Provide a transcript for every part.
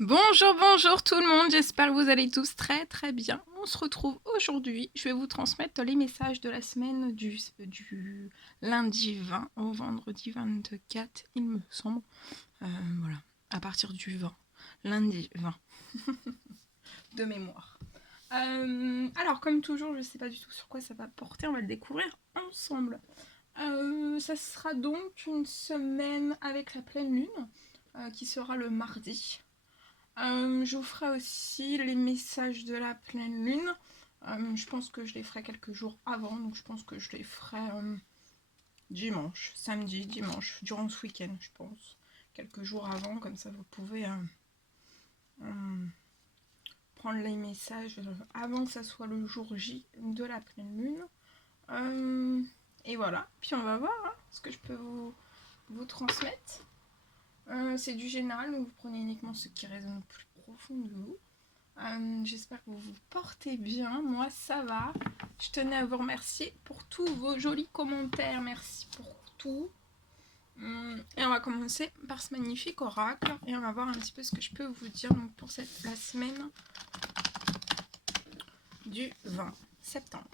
Bonjour, bonjour tout le monde, j'espère que vous allez tous très très bien. On se retrouve aujourd'hui, je vais vous transmettre les messages de la semaine du lundi 20 au vendredi 24, il me semble. Voilà, à partir du 20, lundi 20, de mémoire. Alors comme toujours, je ne sais pas du tout sur quoi ça va porter, on va le découvrir ensemble. Ça sera donc une semaine avec la pleine lune, qui sera le mardi. Je vous ferai aussi les messages de la pleine lune. Je pense que je les ferai quelques jours avant, donc je pense que je les ferai dimanche, samedi, dimanche, durant ce week-end, je pense. Quelques jours avant, comme ça vous pouvez prendre les messages avant que ça soit le jour J de la pleine lune. Et voilà, puis on va voir ce que je peux vous transmettre. C'est du général, donc vous prenez uniquement ce qui résonne au plus profond de vous. J'espère que vous vous portez bien. Moi, ça va. Je tenais à vous remercier pour tous vos jolis commentaires. Merci pour tout. Et on va commencer par ce magnifique oracle. Et on va voir un petit peu ce que je peux vous dire donc, pour la semaine du 20 septembre.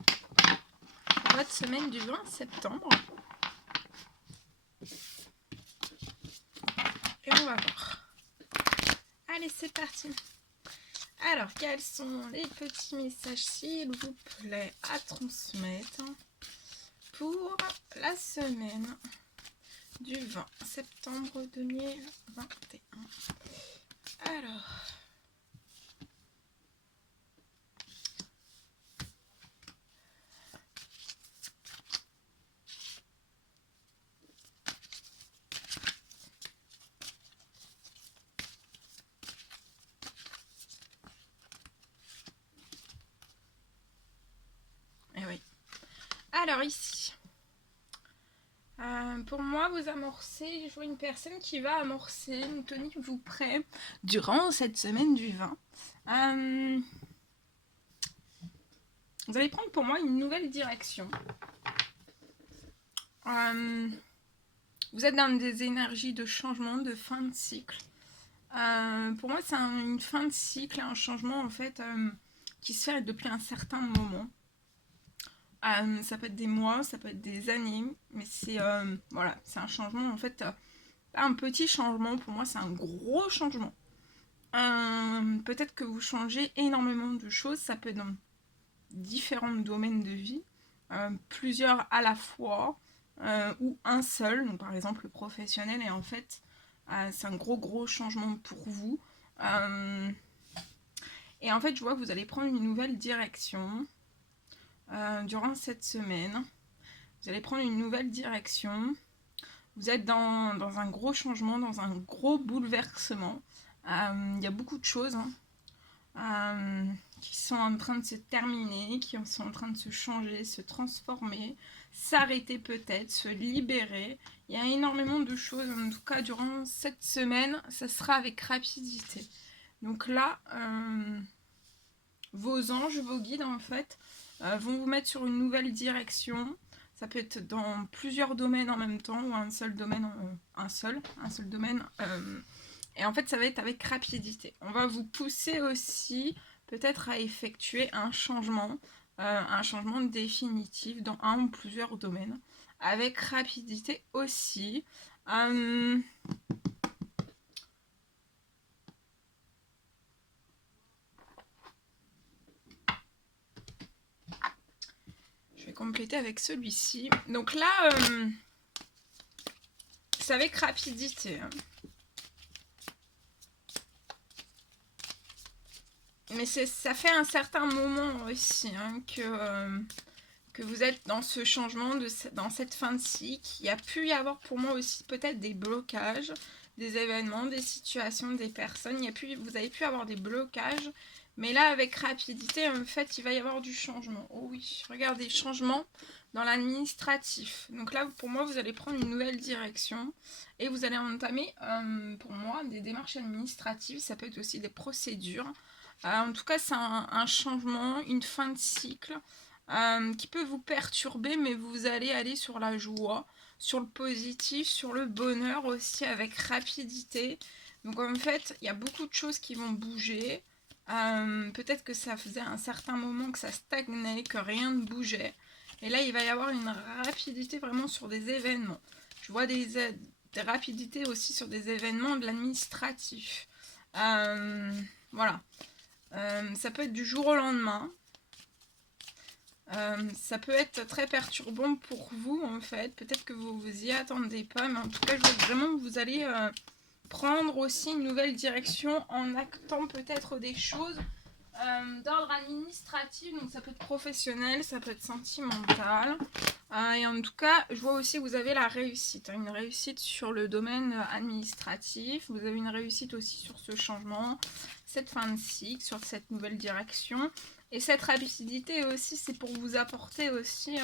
Votre semaine du 20 septembre. Et on va voir. Allez, c'est parti. Alors, quels sont les petits messages, s'il vous plaît, à transmettre pour la semaine du 20 septembre 2021. Alors, eh oui. Alors ici, pour moi, vous amorcez, je vois une personne qui va amorcer, tenez-vous prêt, durant cette semaine du 20. Vous allez prendre pour moi une nouvelle direction. Vous êtes dans des énergies de changement, de fin de cycle. Pour moi, c'est une fin de cycle, un changement en fait qui se fait depuis un certain moment. Ça peut être des mois, ça peut être des années, mais c'est voilà, c'est un changement en fait, pas un petit changement, pour moi c'est un gros changement. Peut-être que vous changez énormément de choses, ça peut être dans différents domaines de vie, plusieurs à la fois, ou un seul, donc par exemple le professionnel, et en fait c'est un gros changement pour vous. Et en fait je vois que vous allez prendre une nouvelle direction. Durant cette semaine, vous allez prendre une nouvelle direction. Vous êtes dans un gros changement, dans un gros bouleversement. Il y a beaucoup de choses qui sont en train de se terminer, qui sont en train de se changer, se transformer, s'arrêter peut-être, se libérer. Il y a énormément de choses, en tout cas durant cette semaine, ça sera avec rapidité. Donc là, vos anges, vos guides en fait, vont vous mettre sur une nouvelle direction. Ça peut être dans plusieurs domaines en même temps ou un seul domaine, un seul domaine. Et en fait, ça va être avec rapidité. On va vous pousser aussi peut-être à effectuer un changement définitif dans un ou plusieurs domaines, avec rapidité aussi. Je vais compléter avec celui-ci. Donc là, c'est avec rapidité. Mais ça fait un certain moment aussi que vous êtes dans ce changement, dans cette fin de cycle. Il y a pu y avoir pour moi aussi peut-être des blocages, des événements, des situations, des personnes. Vous avez pu avoir des blocages. Mais là, avec rapidité, en fait, il va y avoir du changement. Oh oui, regardez, changement dans l'administratif. Donc là, pour moi, vous allez prendre une nouvelle direction et vous allez entamer, pour moi, des démarches administratives. Ça peut être aussi des procédures. En tout cas, c'est un changement, une fin de cycle qui peut vous perturber, mais vous allez aller sur la joie, sur le positif, sur le bonheur aussi avec rapidité. Donc en fait, il y a beaucoup de choses qui vont bouger. Peut-être que ça faisait un certain moment que ça stagnait, que rien ne bougeait. Et là, il va y avoir une rapidité vraiment sur des événements. Je vois des rapidités aussi sur des événements de l'administratif. Voilà. Ça peut être du jour au lendemain. Ça peut être très perturbant pour vous en fait. Peut-être que vous vous y attendez pas. Mais en tout cas, je vois vraiment que vous allez prendre aussi une nouvelle direction en actant peut-être des choses d'ordre administratif, donc ça peut être professionnel, ça peut être sentimental. Et en tout cas, je vois aussi que vous avez la réussite, une réussite sur le domaine administratif, vous avez une réussite aussi sur ce changement, cette fin de cycle, sur cette nouvelle direction. Et cette rapidité aussi, c'est pour vous apporter aussi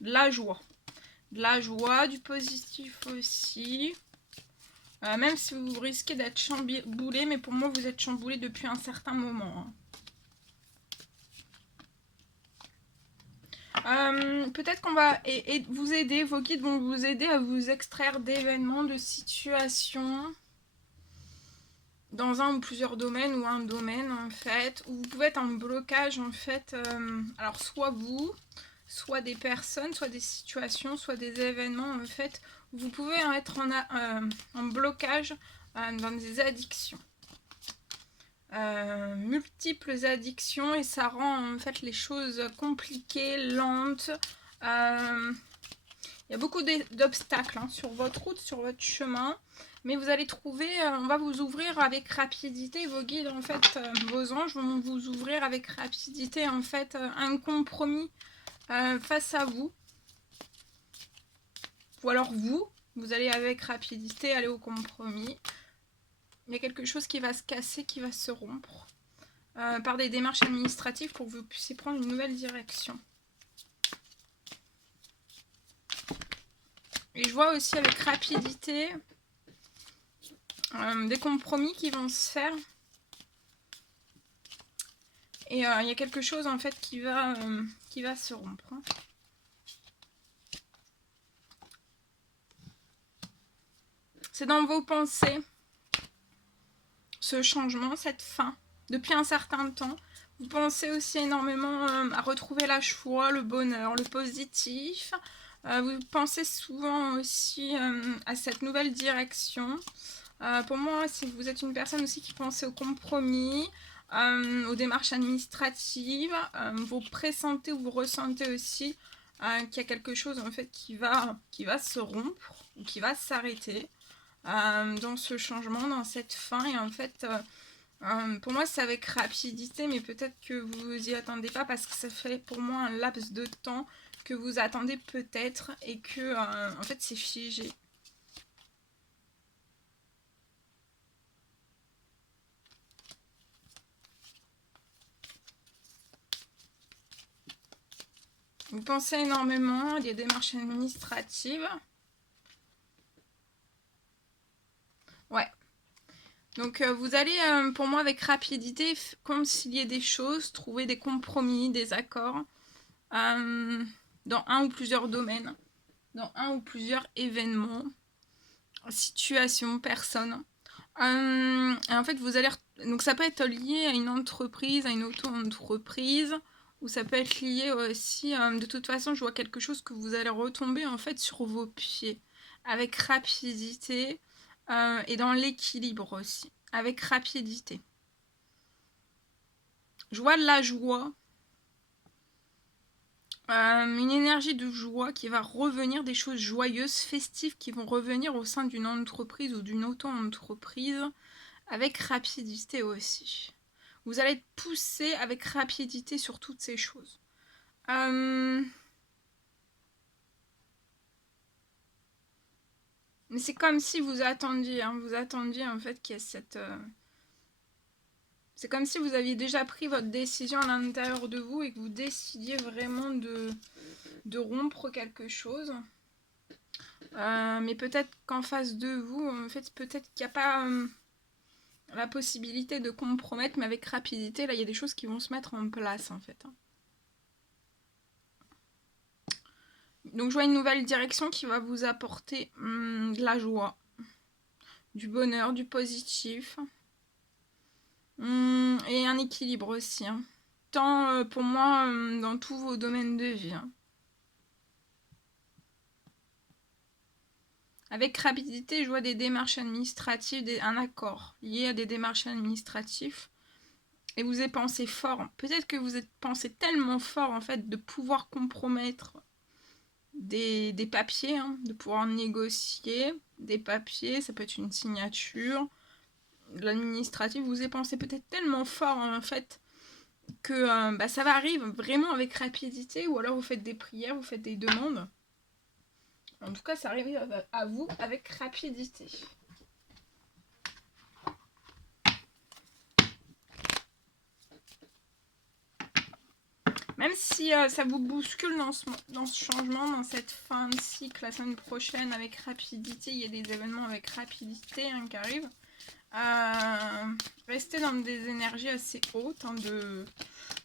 de la joie. De la joie, du positif aussi. Même si vous risquez d'être chamboulé, mais pour moi vous êtes chamboulé depuis un certain moment. Peut-être qu'on va vous aider, vos guides vont vous aider à vous extraire d'événements, de situations dans un ou plusieurs domaines ou un domaine en fait, où vous pouvez être en blocage en fait, alors soit vous, soit des personnes, soit des situations, soit des événements en fait, où vous pouvez être en blocage dans des addictions. Multiples addictions et ça rend en fait les choses compliquées, lentes. Il y a beaucoup d'obstacles sur votre route, sur votre chemin, mais vous allez trouver, on va vous ouvrir avec rapidité, vos guides en fait, vos anges vont vous ouvrir avec rapidité en fait un compromis face à vous, ou alors vous allez avec rapidité aller au compromis. Il y a quelque chose qui va se casser, qui va se rompre. Par des démarches administratives pour que vous puissiez prendre une nouvelle direction. Et je vois aussi avec rapidité des compromis qui vont se faire. Et il y a quelque chose en fait qui va se rompre. C'est dans vos pensées, ce changement, cette fin. Depuis un certain temps, vous pensez aussi énormément à retrouver la joie, le bonheur, le positif. Vous pensez souvent aussi à cette nouvelle direction. Pour moi, si vous êtes une personne aussi qui pense au compromis, aux démarches administratives, vous pressentez ou vous ressentez aussi qu'il y a quelque chose en fait qui va se rompre ou qui va s'arrêter dans ce changement, dans cette fin. Et en fait, pour moi, c'est avec rapidité, mais peut-être que vous vous y attendez pas parce que ça fait pour moi un laps de temps que vous attendez peut-être et que en fait c'est figé. Vous pensez énormément à des démarches administratives. Ouais. Donc vous allez, pour moi, avec rapidité, concilier des choses, trouver des compromis, des accords dans un ou plusieurs domaines, dans un ou plusieurs événements, situations, personnes. Et en fait, vous allez... Donc ça peut être lié à une entreprise, à une auto-entreprise, ou ça peut être lié aussi... de toute façon, je vois quelque chose que vous allez retomber en fait sur vos pieds, avec rapidité, et dans l'équilibre aussi, avec rapidité. Je vois de la joie, une énergie de joie qui va revenir, des choses joyeuses, festives qui vont revenir au sein d'une entreprise ou d'une auto-entreprise avec rapidité aussi. Vous allez être poussé avec rapidité sur toutes ces choses. Mais c'est comme si vous attendiez en fait qu'il y ait cette... C'est comme si vous aviez déjà pris votre décision à l'intérieur de vous et que vous décidiez vraiment de rompre quelque chose. Mais peut-être qu'en face de vous, en fait, peut-être qu'il n'y a pas la possibilité de compromettre, mais avec rapidité, là, il y a des choses qui vont se mettre en place, en fait. Donc, je vois une nouvelle direction qui va vous apporter de la joie. du bonheur, du positif. Et un équilibre aussi. Hein. Tant pour moi dans tous vos domaines de vie. Hein. Avec rapidité, je vois des démarches administratives, un accord lié à des démarches administratives. Et vous avez pensé fort. Peut-être que vous êtes pensé tellement fort en fait de pouvoir compromettre des papiers, hein, de pouvoir négocier des papiers. Ça peut être une signature, de l'administratif. Vous avez pensé peut-être tellement fort en fait que ça va arriver vraiment avec rapidité. Ou alors vous faites des prières, vous faites des demandes. En tout cas, ça arrive à vous avec rapidité. Même si ça vous bouscule dans ce changement, dans cette fin de cycle, la semaine prochaine, avec rapidité, il y a des événements avec rapidité hein, qui arrivent. Restez dans des énergies assez hautes, hein, de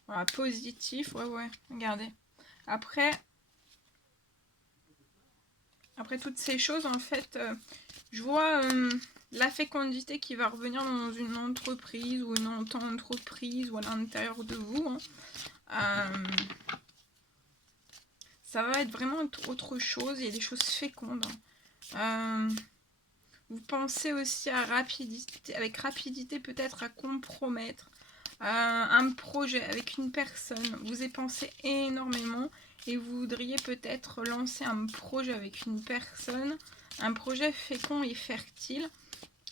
voilà, positif, ouais, regardez. Après toutes ces choses, en fait, je vois la fécondité qui va revenir dans une entreprise ou une entreprise ou à l'intérieur de vous. Hein. Ça va être vraiment autre chose, il y a des choses fécondes. Vous pensez aussi à rapidité, avec rapidité peut-être à compromettre un projet avec une personne. Vous y pensez énormément et vous voudriez peut-être lancer un projet avec une personne, un projet fécond et fertile.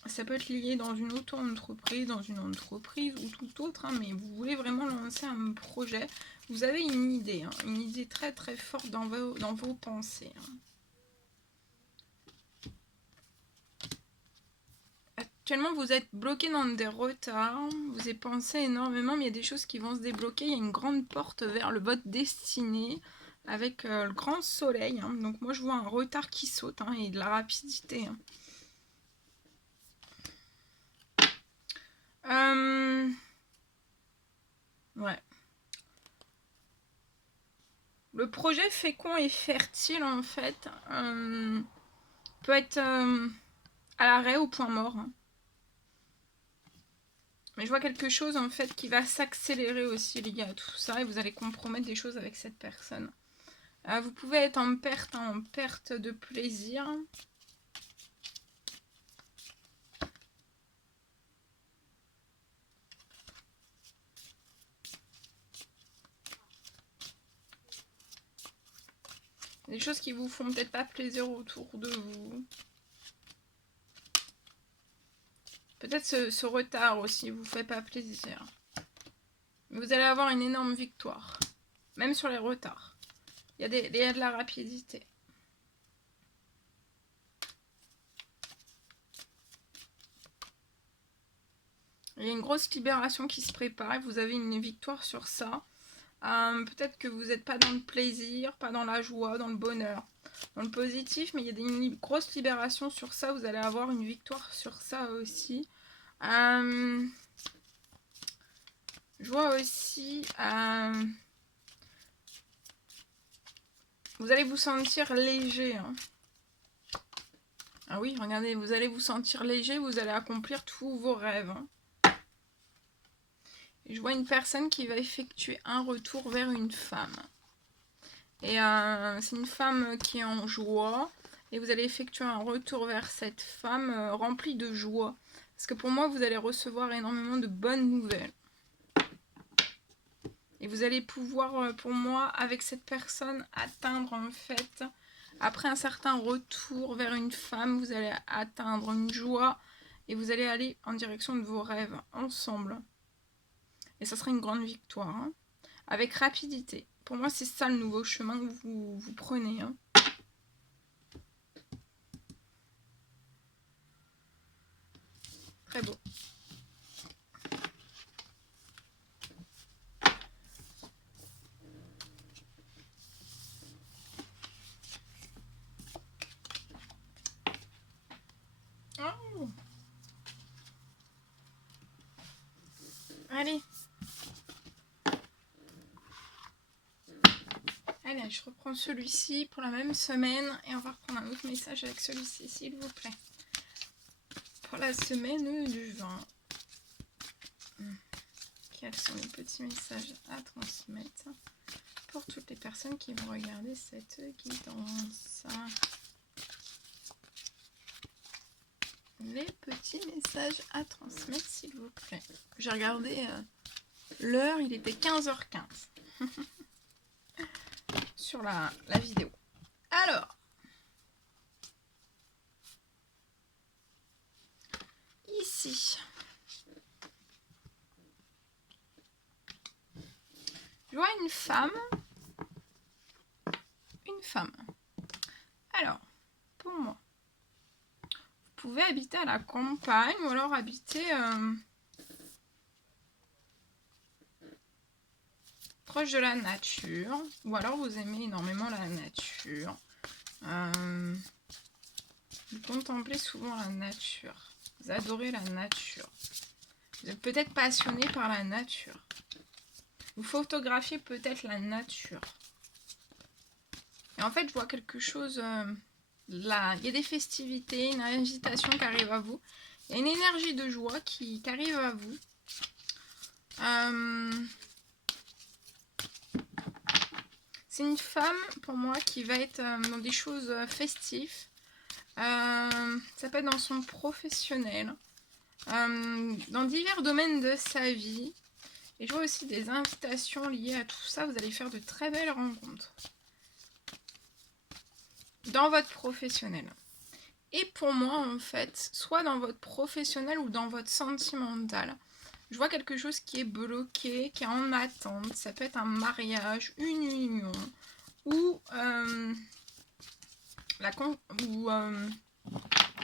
Ça peut être lié dans une auto-entreprise, dans une entreprise ou tout autre, hein, mais vous voulez vraiment lancer un projet. Vous avez une idée, hein, une idée très très forte dans vos pensées. Hein. Actuellement, vous êtes bloqué dans des retards, vous avez pensé énormément, mais il y a des choses qui vont se débloquer. Il y a une grande porte vers votre destinée avec le grand soleil. Hein. Donc moi, je vois un retard qui saute hein, et de la rapidité. Hein. Ouais. Le projet fécond et fertile, en fait, peut être à l'arrêt, au point mort. Hein. Mais je vois quelque chose, en fait, qui va s'accélérer aussi lié à tout ça. Et vous allez compromettre des choses avec cette personne. Vous pouvez être en perte de plaisir. Des choses qui vous font peut-être pas plaisir autour de vous. Peut-être ce retard aussi vous fait pas plaisir. Vous allez avoir une énorme victoire. Même sur les retards. Il y a de la rapidité. Il y a une grosse libération qui se prépare et vous avez une victoire sur ça. Peut-être que vous n'êtes pas dans le plaisir, pas dans la joie, dans le bonheur, dans le positif, mais il y a une grosse libération sur ça. Vous allez avoir une victoire sur ça aussi. Je vois aussi... vous allez vous sentir léger. Hein. Ah oui, regardez, vous allez vous sentir léger, vous allez accomplir tous vos rêves. Hein. Je vois une personne qui va effectuer un retour vers une femme. Et c'est une femme qui est en joie. Et vous allez effectuer un retour vers cette femme remplie de joie. Parce que pour moi, vous allez recevoir énormément de bonnes nouvelles. Et vous allez pouvoir, pour moi, avec cette personne, atteindre en fait, après un certain retour vers une femme, vous allez atteindre une joie. Et vous allez aller en direction de vos rêves ensemble. Et ça sera une grande victoire. Hein, avec rapidité. Pour moi, c'est ça le nouveau chemin que vous prenez. Hein. Très beau. Oh. Allez. Allez, je reprends celui-ci pour la même semaine et on va reprendre un autre message avec celui-ci, s'il vous plaît. pour la semaine du 20. Quels sont les petits messages à transmettre pour toutes les personnes qui vont regarder cette guidance? Les petits messages à transmettre, s'il vous plaît. J'ai regardé l'heure, il était 15h15 sur la vidéo. Alors, ici, je vois une femme. Alors, pour moi, vous pouvez habiter à la campagne ou alors habiter proche de la nature, ou alors vous aimez énormément la nature. Vous contemplez souvent la nature. Vous adorez la nature. Vous êtes peut-être passionné par la nature. Vous photographiez peut-être la nature. Et en fait, je vois quelque chose là. Il y a des festivités, une invitation qui arrive à vous. Il y a une énergie de joie qui arrive à vous. C'est une femme, pour moi, qui va être dans des choses festives. Ça peut être dans son professionnel. Dans divers domaines de sa vie. Et je vois aussi des invitations liées à tout ça. Vous allez faire de très belles rencontres. Dans votre professionnel. Et pour moi, en fait, soit dans votre professionnel ou dans votre sentimental, je vois quelque chose qui est bloqué, qui est en attente. Ça peut être un mariage, une union, ou,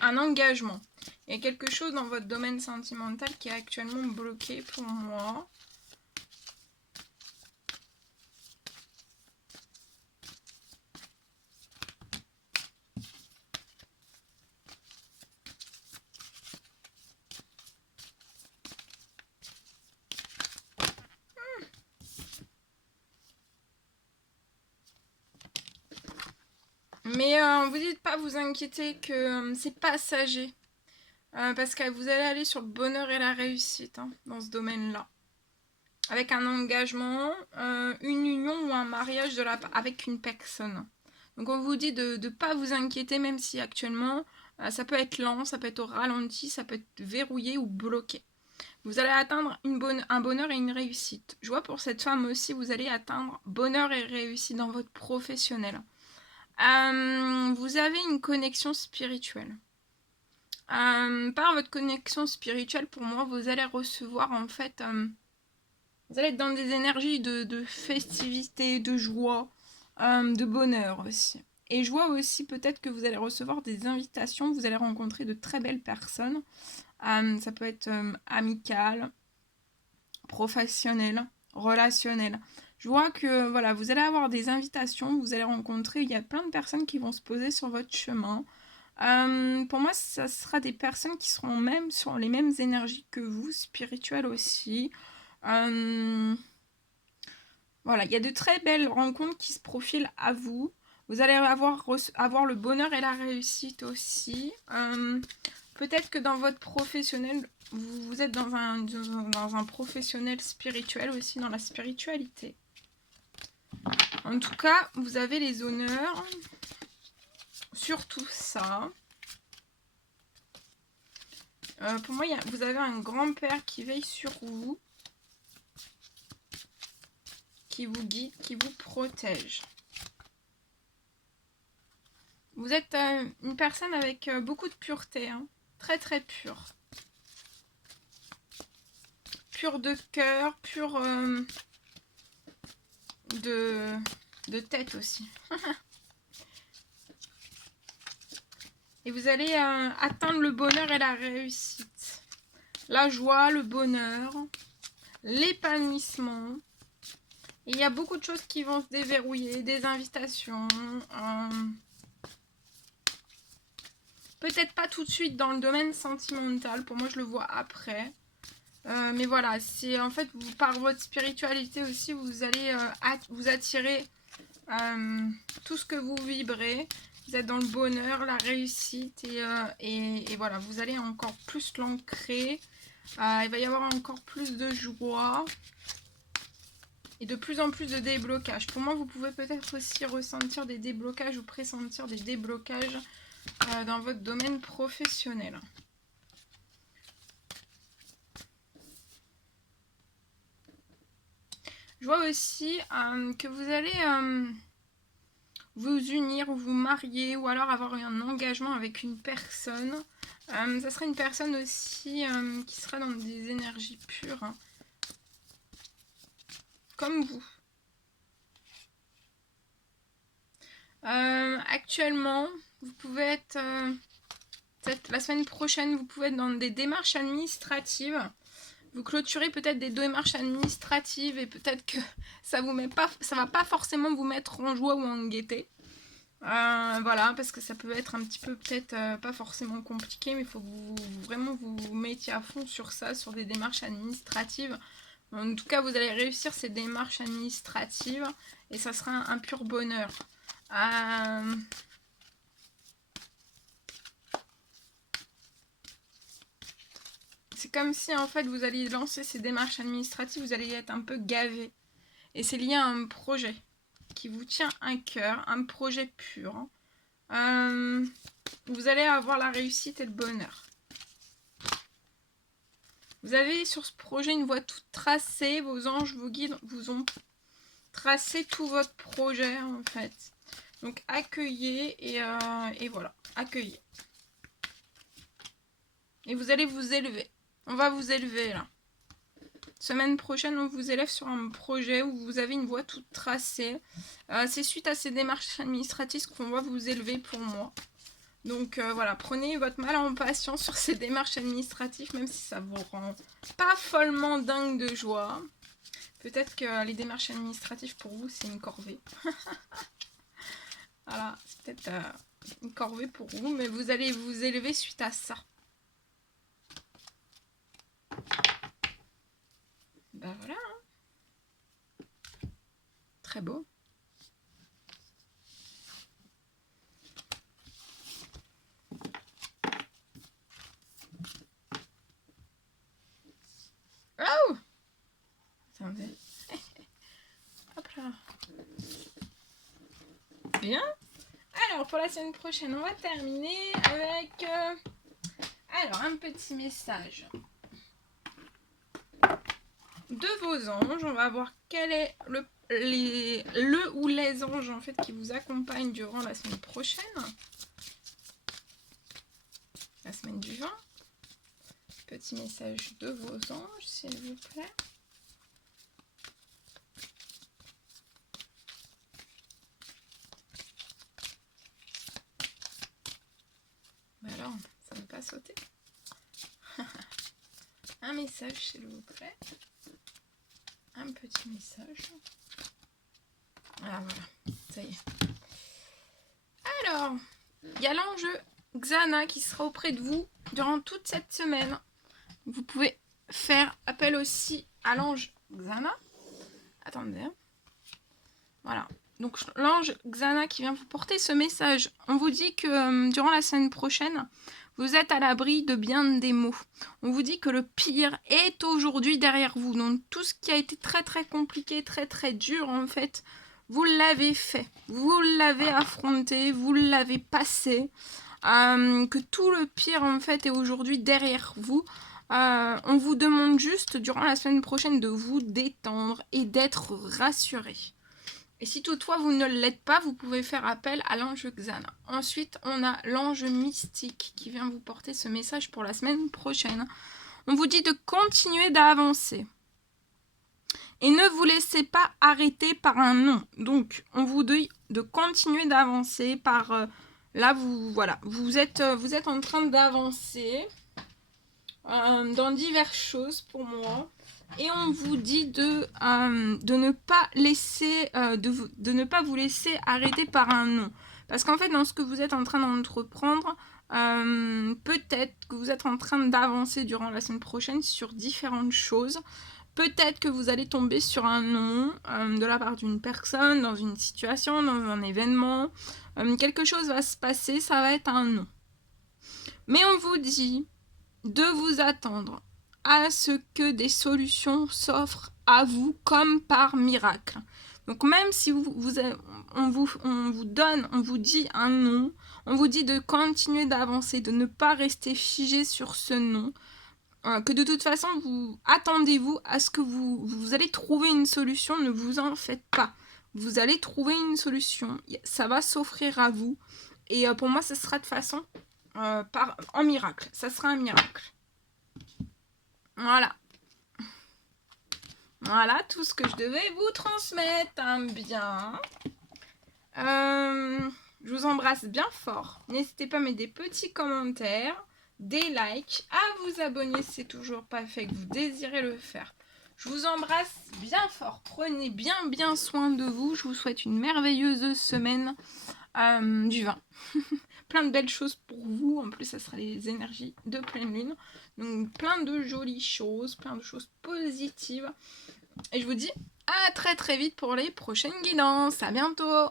un engagement. Il y a quelque chose dans votre domaine sentimental qui est actuellement bloqué pour moi. Mais vous dites pas vous inquiéter que c'est passager. Parce que vous allez aller sur le bonheur et la réussite dans ce domaine-là. Avec un engagement, une union ou un mariage avec une personne. Donc on vous dit de ne pas vous inquiéter, même si actuellement ça peut être lent, ça peut être au ralenti, ça peut être verrouillé ou bloqué. Vous allez atteindre un bonheur et une réussite. Je vois pour cette femme aussi, vous allez atteindre bonheur et réussite dans votre professionnel. Vous avez une connexion spirituelle. Par votre connexion spirituelle, pour moi, vous allez recevoir en fait... vous allez être dans des énergies de festivité, de joie, de bonheur aussi. Et je vois aussi peut-être que vous allez recevoir des invitations, vous allez rencontrer de très belles personnes. Ça peut être amical, professionnel, relationnel. Je vois que voilà, vous allez avoir des invitations, vous allez rencontrer, il y a plein de personnes qui vont se poser sur votre chemin. Pour moi, ça sera des personnes qui seront même sur les mêmes énergies que vous, spirituelles aussi. Voilà, il y a de très belles rencontres qui se profilent à vous. Vous allez avoir le bonheur et la réussite aussi. Peut-être que dans votre professionnel, vous êtes dans un professionnel spirituel aussi, dans la spiritualité. En tout cas, vous avez les honneurs sur tout ça. Pour moi, vous avez un grand-père qui veille sur vous, qui vous guide, qui vous protège. Vous êtes une personne avec beaucoup de pureté, très très pure. Pure de cœur, pure de tête aussi. Et vous allez atteindre le bonheur et la réussite. La joie, le bonheur, l'épanouissement. Et il y a beaucoup de choses qui vont se déverrouiller, des invitations. Peut-être pas tout de suite dans le domaine sentimental. Pour moi, je le vois après. Mais voilà, c'est en fait, par votre spiritualité aussi, vous allez vous attirer tout ce que vous vibrez. Vous êtes dans le bonheur, la réussite et voilà, vous allez encore plus l'ancrer. Il va y avoir encore plus de joie et de plus en plus de déblocages. Pour moi, vous pouvez peut-être aussi ressentir des déblocages ou pressentir des déblocages dans votre domaine professionnel. Je vois aussi que vous allez vous unir ou vous marier ou alors avoir un engagement avec une personne. Ça sera une personne aussi qui sera dans des énergies pures, hein, comme vous. Actuellement, vous pouvez être, peut-être la semaine prochaine, vous pouvez être dans des démarches administratives. Vous clôturez peut-être des démarches administratives et peut-être que ça va pas forcément vous mettre en joie ou en gaieté. Voilà, parce que ça peut être un petit peu peut-être pas forcément compliqué, mais il faut que vous vraiment vous mettiez à fond sur ça, sur des démarches administratives. En tout cas, vous allez réussir ces démarches administratives et ça sera un pur bonheur. C'est comme si en fait vous alliez lancer ces démarches administratives, vous allez être un peu gavé. Et c'est lié à un projet qui vous tient à cœur, un projet pur. Vous allez avoir la réussite et le bonheur. Vous avez sur ce projet une voie toute tracée, vos anges, vos guides vous ont tracé tout votre projet en fait. Donc accueillez et voilà, accueillez. Et vous allez vous élever. On va vous élever là. Semaine prochaine, on vous élève sur un projet où vous avez une voie toute tracée. C'est suite à ces démarches administratives qu'on va vous élever pour moi. Donc voilà, prenez votre mal en patience sur ces démarches administratives, même si ça vous rend pas follement dingue de joie. Peut-être que les démarches administratives pour vous, c'est une corvée. Voilà, c'est peut-être une corvée pour vous, mais vous allez vous élever suite à ça. Ben voilà. Hein. Très beau. Oh! Attendez. Hop là. Bien. Alors, pour la semaine prochaine, on va terminer avec alors un petit message de vos anges. On va voir quel est le ou les anges en fait qui vous accompagnent durant la semaine prochaine. La semaine du 20. Petit message de vos anges, s'il vous plaît. Mais alors, ça ne veut pas sauter. Un message, s'il vous plaît. Un petit message. Ah voilà, ça y est. Alors, il y a l'ange Xana qui sera auprès de vous durant toute cette semaine. Vous pouvez faire appel aussi à l'ange Xana. Attendez. Voilà. Donc l'ange Xana qui vient vous porter ce message. On vous dit que durant la semaine prochaine, vous êtes à l'abri de bien des maux. On vous dit que le pire est aujourd'hui derrière vous. Donc tout ce qui a été très très compliqué, très très dur en fait, vous l'avez fait. Vous l'avez affronté, vous l'avez passé. Que tout le pire en fait est aujourd'hui derrière vous. On vous demande juste durant la semaine prochaine de vous détendre et d'être rassuré. Et si toutefois vous ne l'êtes pas, vous pouvez faire appel à l'ange Xana. Ensuite, on a l'ange mystique qui vient vous porter ce message pour la semaine prochaine. On vous dit de continuer d'avancer. Et ne vous laissez pas arrêter par un non. Donc, on vous dit de continuer d'avancer par... là, vous êtes en train d'avancer dans diverses choses pour moi. Et on vous dit de ne pas laisser, de ne pas vous laisser arrêter par un non. Parce qu'en fait, dans ce que vous êtes en train d'entreprendre, peut-être que vous êtes en train d'avancer durant la semaine prochaine sur différentes choses. Peut-être que vous allez tomber sur un non de la part d'une personne, dans une situation, dans un événement. quelque chose va se passer, ça va être un non. Mais on vous dit de vous attendre à ce que des solutions s'offrent à vous comme par miracle. Donc même si on vous donne, on vous dit un non, on vous dit de continuer d'avancer, de ne pas rester figé sur ce non, que de toute façon, attendez-vous à ce que vous allez trouver une solution, ne vous en faites pas. Vous allez trouver une solution, ça va s'offrir à vous. Et pour moi, ce sera de façon en miracle. Ça sera un miracle. Voilà. Voilà tout ce que je devais vous transmettre. Bien. Je vous embrasse bien fort. N'hésitez pas à mettre des petits commentaires, des likes, à vous abonner si c'est toujours pas fait, que vous désirez le faire. Je vous embrasse bien fort. Prenez bien soin de vous. Je vous souhaite une merveilleuse semaine du 20. Plein de belles choses pour vous. En plus, ça sera les énergies de pleine lune. Donc, plein de jolies choses, plein de choses positives. Et je vous dis à très vite pour les prochaines guidances. À bientôt!